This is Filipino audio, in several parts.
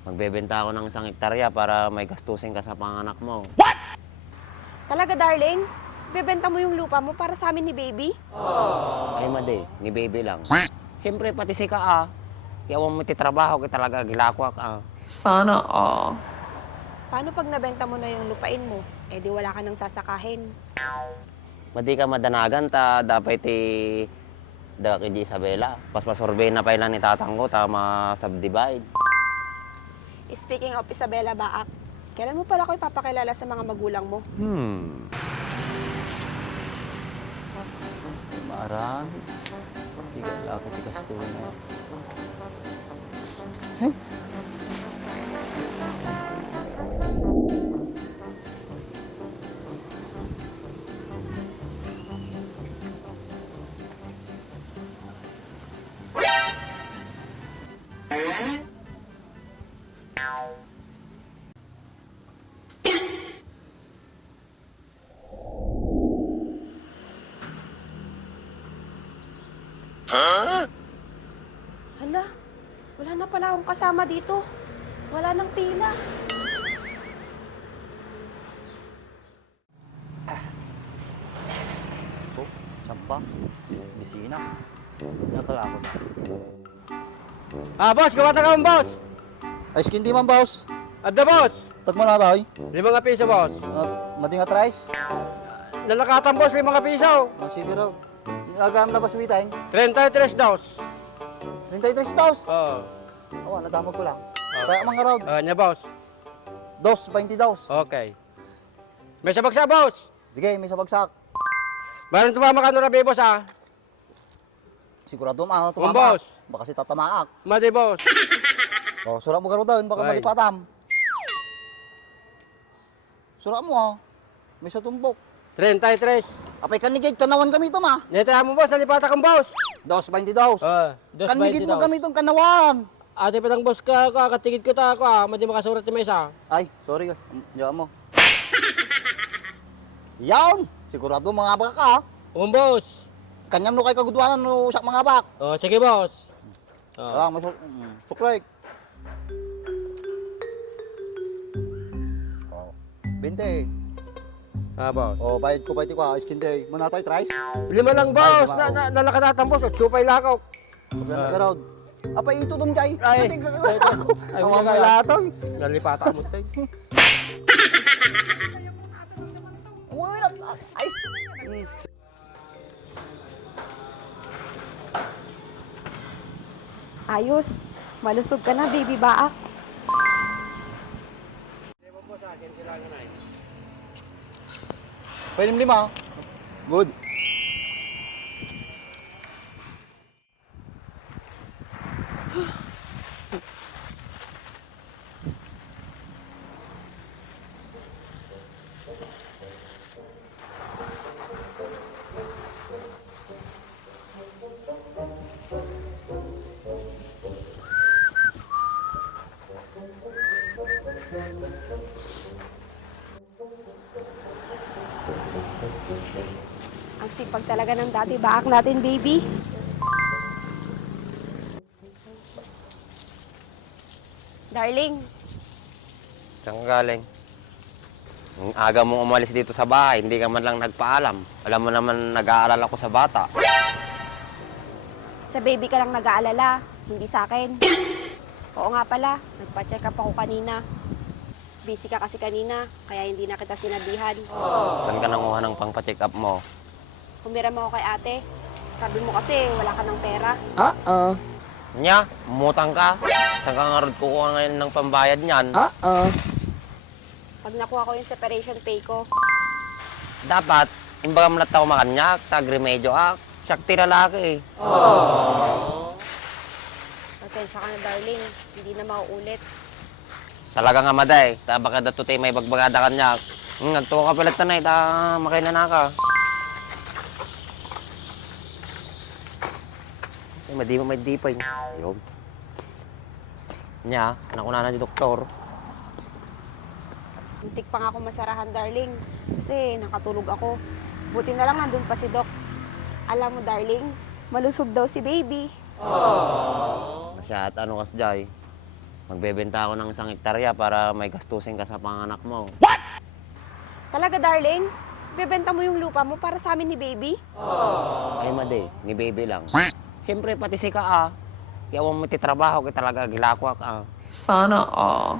Magbebenta ako ng 1 hektarya para may gastusin ka sa panganak mo. Talaga, darling? Bebenta mo yung lupa mo para sa amin ni baby? Ay, madi, ni baby lang. Siyempre, pati si ka Kaya huwag mo titrabaho, kaya talaga gilakwa ka. Sana all. Paano pag nabenta mo na yung lupain mo? Eh di wala ka nang sasakahin. Madi ka madanagan, dapat da kay Isabela. Pas pasurvey na pa ilan ni tatang ko, tama subdivide. Speaking of Isabela Baak, kailan mo pala ko ipapakilala sa mga magulang mo? Marami. Tiga lang, tigas tunay. Hala, wala na pala akong kasama dito. Wala nang pila. Oh, sampa. Bisina. Nakala ako na. Boss, kumata ka boss. Ay, skin di man, boss. Adda, boss. Tagmo na tayo. 5 piso, boss. Madingat rice. Nalakatan, boss, 5 piso. Sige raw. Agam na ba suwitain? 33 daw. 33 daws. Oo. Awa, nadamag ko lang. Kaya mga raw. Nya, boss. 20 daws. Okay. May sabagsa, boss. Sige, may sabagsak. Meron tumama ka na boss, ha? Sigurado ma, Boss. tumama. Baka si tatamaak. Madi, boss. Oh, sura mo garo daw, baka Ay. malipatam. Sura mo ha. May sa tumbok. 33. Apay kanigig, tanawan kami ito ma. Neta mo, boss. Nalipata kang boss. 20 daws. Kanigig mo kami itong kanawan. Ate pa lang, boss, kakatigid ko ta ako, ha? Madi makasurat ni Mesa. Ay, sorry ka. Diyan mo. Yan! Sigurado mga baka ka. Boss. Kanyam no kay kagudwanan no sak mga bak. Sige, boss. Ah, masuk suklay. Oh. 20. Boss. Oh, bayad ko pa iti ko, skin day. Manatay trice. 5 lang, boss. Ay, Nalakatan, boss. Supay lakaw. Suklay na garod. Apa ito dum jay? Ay, Ay, mga latong. Nalipata mo, tay. Uy, ay. Ayos. Malusog ka na, baby Baak. Pwede 5. Good. Ang sipag talaga ng dati Baak natin, baby. Darling, Saan ka galing? Ang aga mong umalis dito sa bahay, hindi ka man lang nagpaalam. Alam mo naman, nag-aalala ko sa bata. sa baby ka lang nag-aalala, hindi sa akin. Oo nga pala, nagpa-check up ako kanina. Busy ka kasi kanina, kaya hindi na kita sinabihan. Saan ka nanguha ng pang-check up mo? Humiram ako kay ate. Sabi mo kasi wala ka ng pera. Nya, umutang ka. Saan ka nga rin kukuha ngayon ng pambayad niyan? Pag nakuha ko yung separation pay ko, Dapat, imbaga mo na tao makanyak, tag-remedyo Sakti lalaki pasensya ka na darling, hindi na mauulit. Talaga nga maday, baka dato tayo may bagbagada kanyak. Nagtuwa ka pala tanay, makinana ka. Ay, may dipay. Ayun. Nya, nakuna na di doktor. Muntik pa nga ako masarahan darling, kasi nakatulog ako. Buti na lang nandun pa si Doc. Alam mo darling, malusog daw si baby. Masyat, ano kas jay? Magbebenta ako ng 1 hektarya para may gastusin ka sa panganak mo. Talaga, darling? Bebenta mo yung lupa mo para sa amin ni baby? Ay, madi, ni baby lang. Siyempre, pati si ka Kaya mo titrabaho, kaya talaga gilakwa ka. Sana all.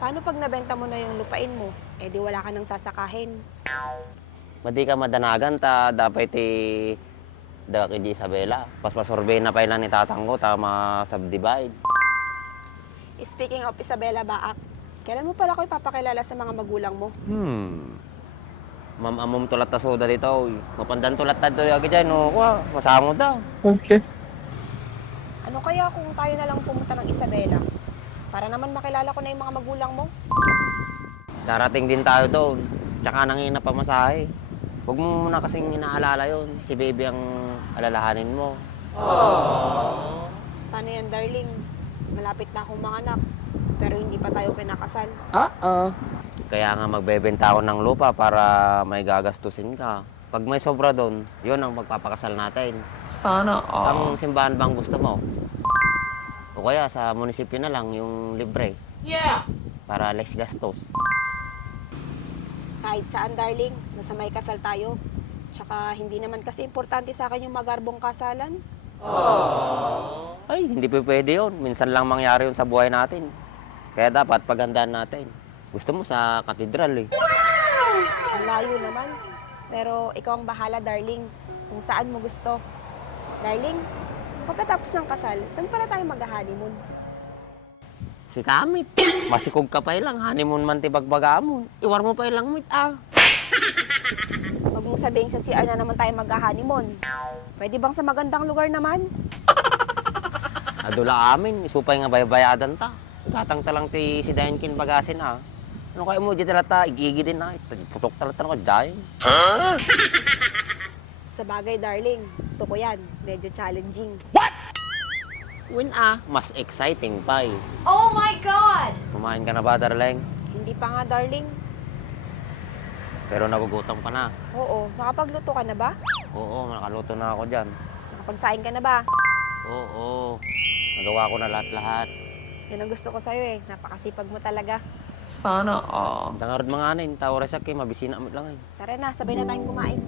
Paano pag nabenta mo na yung lupain mo? Eh di wala ka nang sasakahin. Madi ka madanagan ta, dapat daga kay Isabela. Pas masurvey na pa ilan ni tatanggo, tama subdivide. Speaking of Isabela Baak, kailan mo pala ko ipapakilala sa mga magulang mo? Ma'am, amom tulat ta soda dito. Mapandan tulat ta doy agi dyan, no? Masango daw. Okay. Ano kaya kung tayo na lang pumunta ng Isabela? Para naman makilala ko na yung mga magulang mo. Darating din tayo doon. Tsaka nangina pa masahe. Huwag mo muna kasing inaalala yon. Si baby ang alalahanin mo. Paano yan, darling? Malapit na akong manganak, pero hindi pa tayo kinakasal. Kaya nga magbebenta ako ng lupa para may gagastusin ka. Pag may sobra doon, yun ang magpapakasal natin. Sana all. Saan simbahan bang gusto mo? O kaya sa munisipyo na lang yung libre. Yeah! Para less gastos. Kahit saan, darling, basta may kasal tayo. Tsaka hindi naman kasi importante sa akin yung magarbong kasalan. Ay, hindi pa pwede yun. Minsan lang mangyari yun sa buhay natin. Kaya dapat pagandaan natin. Gusto mo sa katedral eh. Ang layo naman. Pero ikaw ang bahala, darling, kung saan mo gusto. Darling, pagkatapos ng kasal, saan pala tayo mag-honeymoon? Si Kamit. Masikog ka pa ilang. Honeymoon man tibagbagamon. Iwar mo pa ilang mit Huwag mong sabihin sa CR na naman tayo mag-honeymoon. Pwede bang sa magandang lugar naman? Adula amin. Isupay nga baybayadan ta. Gatang talang ti si Dayankin bagasin Ano kayo mo, di talata, igigi din Putok talata na ko, dyan. Sa bagay, darling, gusto ko yan. Medyo challenging. Win mas exciting pa eh. Oh my God! Kumain ka na ba, darling? Hindi pa nga, darling. Pero nagugutom ka na. Oo, nakapagluto ka na ba? Oo, nakaluto na ako dyan. Nakapagsaing ka na ba? Oo, nagawa ko na lahat-lahat. Yan ang gusto ko sa'yo eh. Napakasipag mo talaga. Sana all. Tangarod mga anin, tawara sa kay, mabisina mo lang eh. Tara na, sabay na tayong kumain.